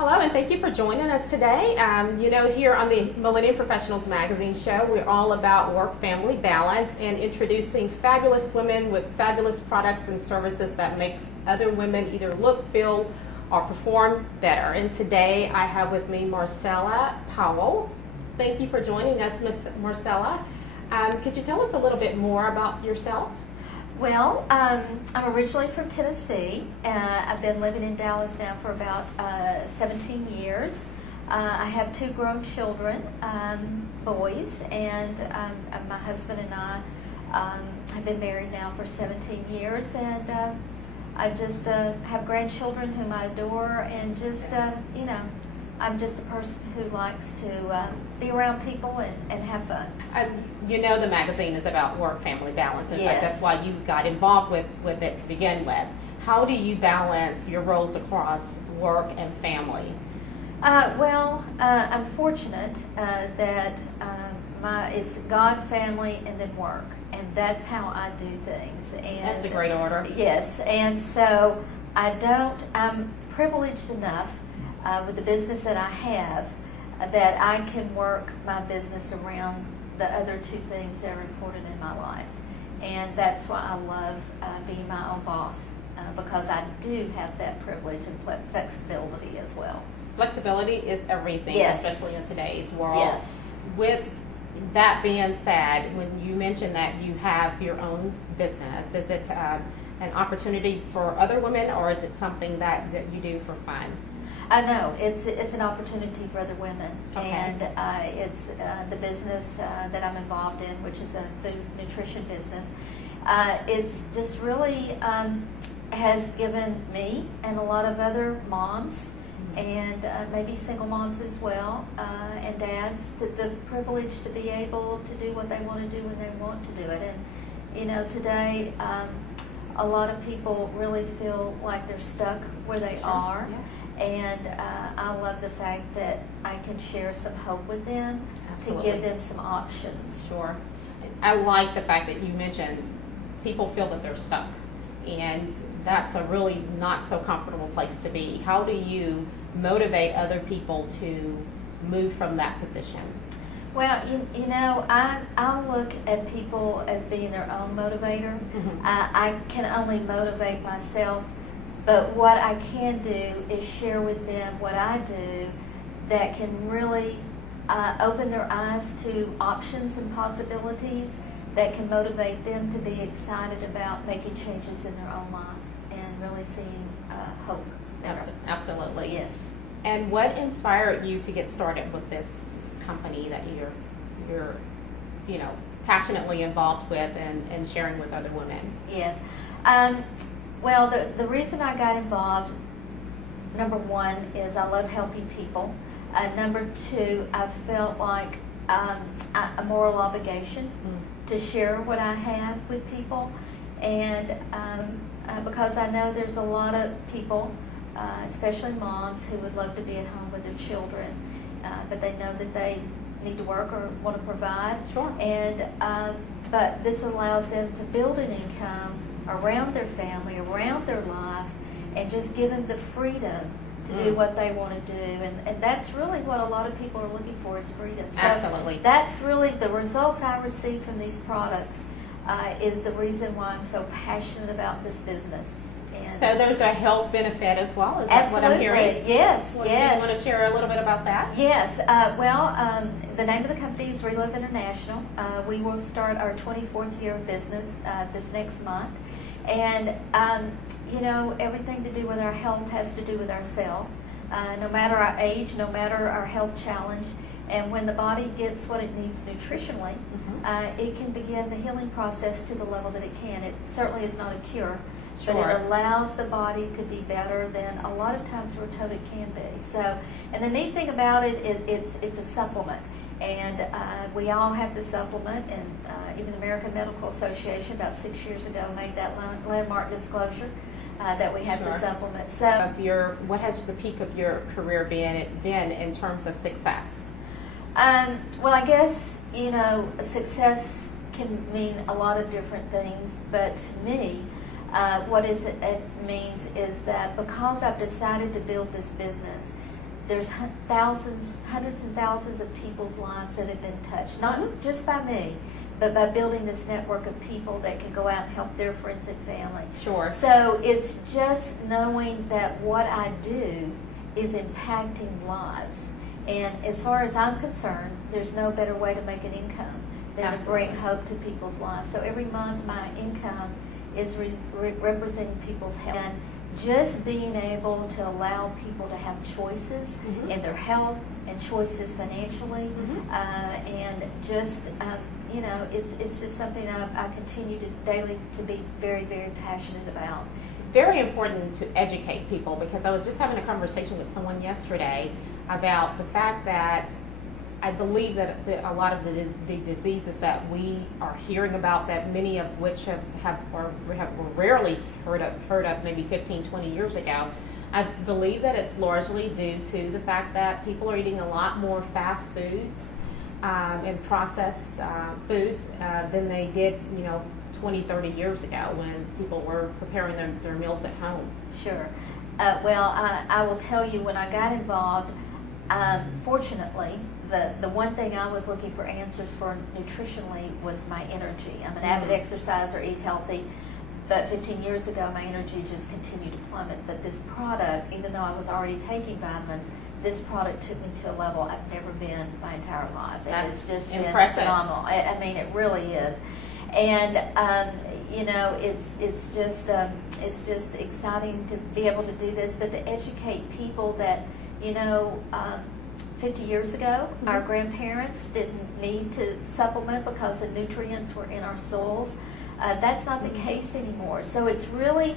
Hello, and thank you for joining us today. Here on the Millennium Professionals Magazine show, we're all about work-family balance and introducing fabulous women with fabulous products and services that makes other women either look, feel, or perform better. And today I have with me Marcella Powell. Thank you for joining us, Miss Marcella. Could you tell us a little bit more about yourself? Well, I'm originally from Tennessee. I've been living in Dallas now for about 17 years. I have two grown children, boys, and my husband and I have been married now for 17 years, and I just have grandchildren whom I adore, and just, I'm just a person who likes to be around people and have fun. The magazine is about work-family balance. In fact, Yes. that's why you got involved with it to begin with. How do you balance your roles across work and family? I'm fortunate that it's God, family, and then work, and that's how I do things. And That's a great order. Yes, and so I'm privileged enough with the business that I have that I can work my business around the other two things that are important in my life. And that's why I love being my own boss, because I do have that privilege and flexibility as well. Flexibility is everything, Yes. especially in today's world. Yes. With that being said, when you mentioned that you have your own business, is it an opportunity for other women, or is it something that you do for fun? I know it's an opportunity for other women, Okay. and it's the business that I'm involved in, which is a food nutrition business. It's just really has given me and a lot of other moms, and maybe single moms as well, and dads, the privilege to be able to do what they want to do when they want to do it. And today a lot of people really feel like they're stuck where they are. Yeah. And I love the fact that I can share some hope with them. Absolutely. To give them some options. Sure. I like the fact that you mentioned people feel that they're stuck, and that's a really not so comfortable place to be. How do you motivate other people to move from that position? Well, I look at people as being their own motivator. Mm-hmm. I can only motivate myself. But what I can do is share with them what I do that can really open their eyes to options and possibilities that can motivate them to be excited about making changes in their own life and really seeing hope there. Absolutely. Yes. And what inspired you to get started with this company that you're passionately involved with and sharing with other women? Yes. Well, the reason I got involved, number one, is I love helping people. Number two, I felt like a moral obligation to share what I have with people. And because I know there's a lot of people, especially moms, who would love to be at home with their children, but they know that they need to work or want to provide. Sure. And but this allows them to build an income around their family, around their life, and just give them the freedom to do what they want to do. And that's really what a lot of people are looking for, is freedom. So Absolutely. that's really the results I receive from these products is the reason why I'm so passionate about this business. And So there's a health benefit as well. Is that what I'm hearing? Yes, Do yes. you want to share a little bit about that? Yes. The name of the company is Relive International. We will start our 24th year of business this next month. And, everything to do with our health has to do with ourselves. No matter our age, no matter our health challenge. And when the body gets what it needs nutritionally, it can begin the healing process to the level that it can. It certainly is not a cure. Sure. But it allows the body to be better than a lot of times we're told it can be. So, and the neat thing about it is it's a supplement. And we all have to supplement, and even the American Medical Association about 6 years ago made that landmark disclosure that we have Sure. to supplement. So, What has the peak of your career been in terms of success? well, I guess, success can mean a lot of different things, but to me, what it means is that because I've decided to build this business, there's thousands, hundreds and thousands of people's lives that have been touched, not just by me, but by building this network of people that can go out and help their friends and family. Sure. So it's just knowing that what I do is impacting lives. And as far as I'm concerned, there's no better way to make an income than Absolutely. to bring hope to people's lives. So every month my income is representing people's health. And just being able to allow people to have choices in their health and choices financially, and just, you know, it's just something I continue to daily to be very, very passionate about. Very important to educate people, because I was just having a conversation with someone yesterday about the fact that I believe that a lot of the diseases that we are hearing about, that many of which were rarely heard of maybe 15, 20 years ago, I believe that it's largely due to the fact that people are eating a lot more fast foods and processed foods than they did, 20, 30 years ago, when people were preparing their meals at home. Sure. Well, I will tell you, when I got involved, fortunately, the one thing I was looking for answers for nutritionally was my energy. I'm an avid exerciser, eat healthy, but 15 years ago my energy just continued to plummet. But this product, even though I was already taking vitamins, this product took me to a level I've never been my entire life. And That's it's just impressive. been phenomenal. I mean, it really is. And it's just exciting to be able to do this, but to educate people that 50 years ago, our grandparents didn't need to supplement because the nutrients were in our soils. That's not the case anymore. So it's really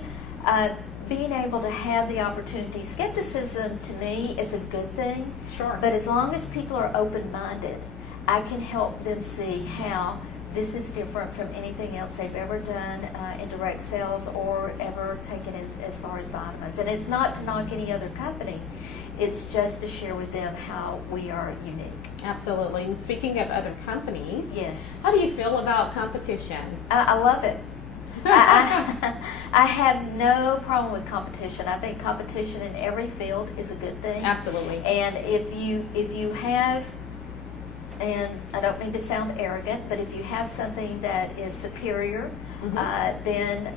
being able to have the opportunity. Skepticism, to me, is a good thing. Sure. But as long as people are open-minded, I can help them see how this is different from anything else they've ever done in direct sales or ever taken as far as vitamins. And it's not to knock any other company. It's just to share with them how we are unique. Absolutely. And speaking of other companies, Yes. how do you feel about competition? I love it. I have no problem with competition. I think competition in every field is a good thing. Absolutely. And if you have, and I don't mean to sound arrogant, but if you have something that is superior, then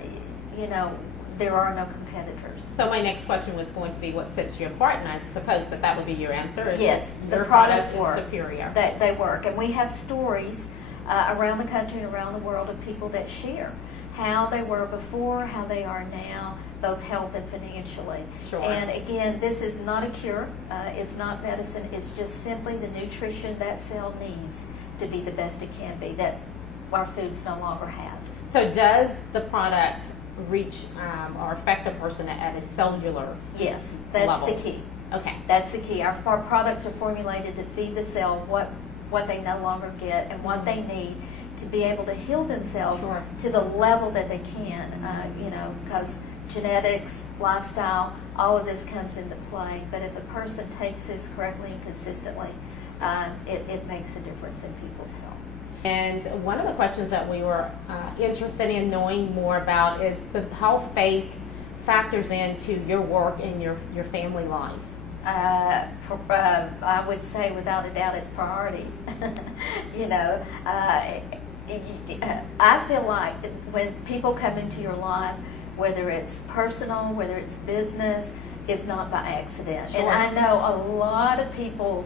there are no competitors. So my next question was going to be, what sets you apart? And I suppose that would be your answer. Yes, the your products product work. is superior. They work. And we have stories around the country and around the world of people that share how they were before, how they are now, both health and financially. Sure. And again, this is not a cure. It's not medicine. It's just simply the nutrition that cell needs to be the best it can be, that our foods no longer have. So does the product reach or affect a person at a cellular Yes, that's level? the key. Okay. That's the key. Our products are formulated to feed the cell what they no longer get and what they need to be able to heal themselves Sure. to the level that they can, because genetics, lifestyle, all of this comes into play. But if a person takes this correctly and consistently, it makes a difference in people's health. And one of the questions that we were interested in knowing more about is how faith factors into your work and your family life. I would say without a doubt it's priority. I feel like when people come into your life, whether it's personal, whether it's business, it's not by accident. Sure. And I know a lot of people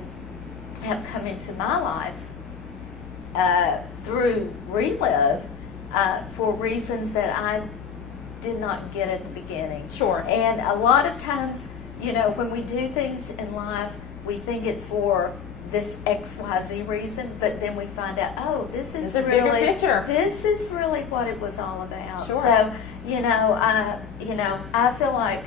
have come into my life through Relive for reasons that I did not get at the beginning. Sure. And a lot of times, when we do things in life, we think it's for this XYZ reason, but then we find out, oh, this is There's a bigger really picture. This is really what it was all about. Sure. So, I feel like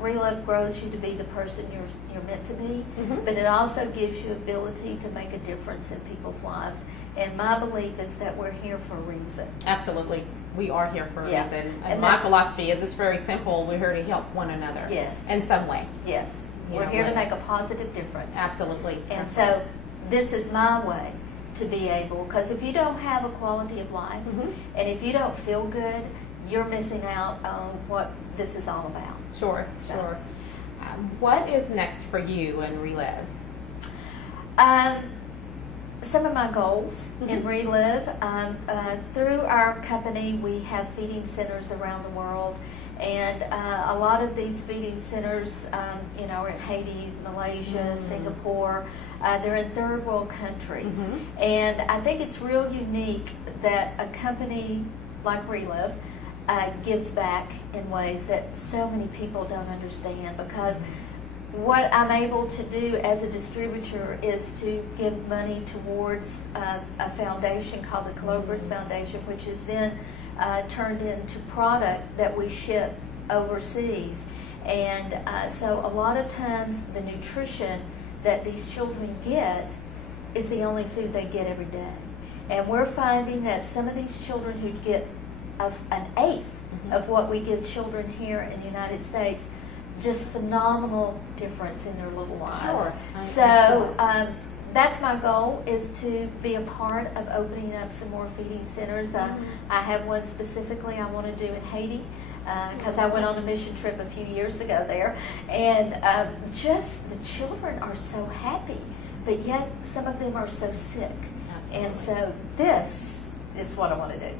Relive grows you to be the person you're meant to be, but it also gives you ability to make a difference in people's lives. And my belief is that we're here for a reason. Absolutely. We are here for a Yeah. reason. And my that- philosophy is it's very simple. We're here to help one another. Yes. In some way. Yes. You We're know here to what? make a positive difference. Absolutely. And so this is my way to be able, because if you don't have a quality of life, and if you don't feel good, you're missing out on what this is all about. Sure, So. sure. What is next for you in Relive? Some of my goals in Relive, through our company, we have feeding centers around the world, and a lot of these feeding centers, are in Haiti, Malaysia, Singapore. They're in third world countries, and I think it's real unique that a company like Relive gives back in ways that so many people don't understand, because what I'm able to do as a distributor is to give money towards a foundation called the Cologris Foundation, which is then turned into product that we ship overseas. And so a lot of times the nutrition that these children get is the only food they get every day. And we're finding that some of these children who get an eighth of what we give children here in the United States, just phenomenal difference in their little lives. Sure. So that's my goal, is to be a part of opening up some more feeding centers. I have one specifically I want to do in Haiti, because I went on a mission trip a few years ago there, and just the children are so happy, but yet some of them are so sick. Absolutely. And so this is what I want to do.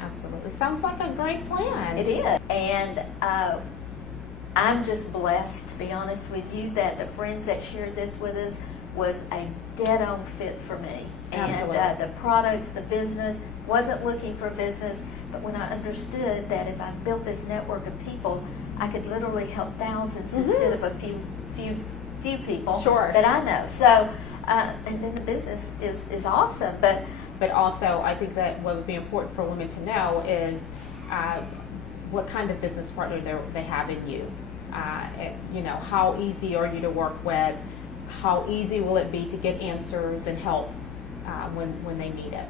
Absolutely. Sounds like a great plan. It is. And I'm just blessed, to be honest with you, that the friends that shared this with us was a dead-on fit for me. Absolutely. And the products, the business, wasn't looking for business, but when I understood that if I built this network of people, I could literally help thousands instead of a few people that I know. So, and then the business is awesome. But also, I think that what would be important for women to know is what kind of business partner they have in you. How easy are you to work with? How easy will it be to get answers and help when they need it?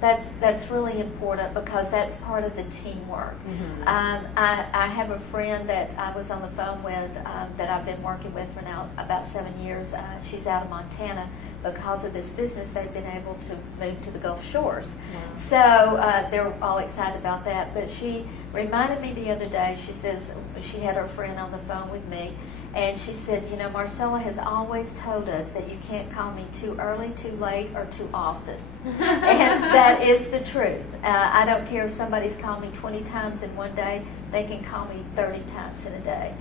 That's really important, because that's part of the teamwork. I have a friend that I was on the phone with that I've been working with for now about 7 years. She's out of Montana. Because of this business, they've been able to move to the Gulf Shores. Wow. So they're all excited about that. But she reminded me the other day, she says, she had her friend on the phone with me, and she said, Marcella has always told us that you can't call me too early, too late, or too often. And that is the truth. I don't care if somebody's called me 20 times in one day, they can call me 30 times in a day.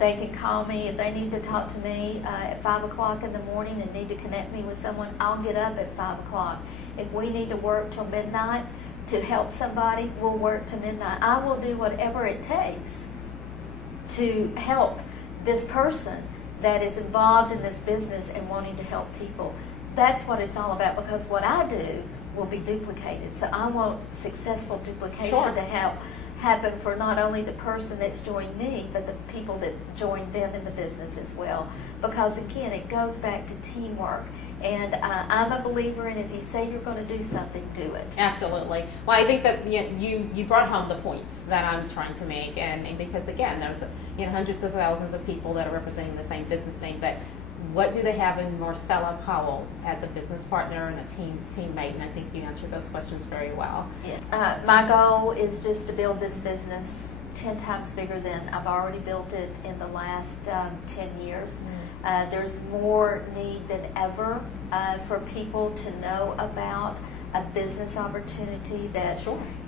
They can call me if they need to talk to me at 5 o'clock in the morning and need to connect me with someone. I'll get up at 5 o'clock. If we need to work till midnight to help somebody, we'll work till midnight. I will do whatever it takes to help this person that is involved in this business and wanting to help people. That's what it's all about, because what I do will be duplicated. So I want successful duplication to happen for not only the person that's joined me, but the people that join them in the business as well. Because again, it goes back to teamwork. And I'm a believer in, if you say you're going to do something, do it. Absolutely. Well, I think that you brought home the points that I'm trying to make, and because again, there's hundreds of thousands of people that are representing the same business name, but what do they have in Marcella Powell as a business partner and a teammate? And I think you answered those questions very well. Yes. My goal is just to build this business 10 times bigger than I've already built it in the last 10 years. There's more need than ever for people to know about a business opportunity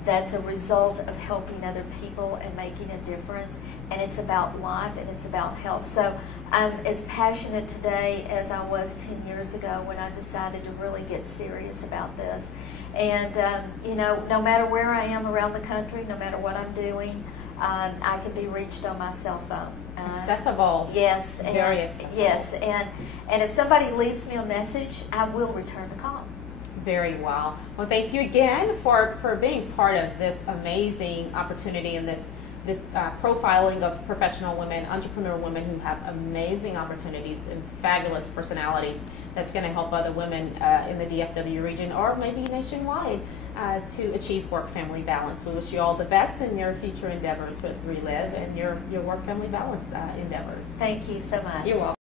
that's a result of helping other people and making a difference. And it's about life and it's about health. So I'm as passionate today as I was 10 years ago when I decided to really get serious about this. And, no matter where I am around the country, no matter what I'm doing, I can be reached on my cell phone. Accessible. Yes. Very accessible. Yes. And if somebody leaves me a message, I will return the call. Very well. Well, thank you again for being part of this amazing opportunity and this profiling of professional women, entrepreneur women who have amazing opportunities and fabulous personalities that's going to help other women in the DFW region or maybe nationwide to achieve work-family balance. We wish you all the best in your future endeavors with Relive and your work-family balance endeavors. Thank you so much. You're welcome.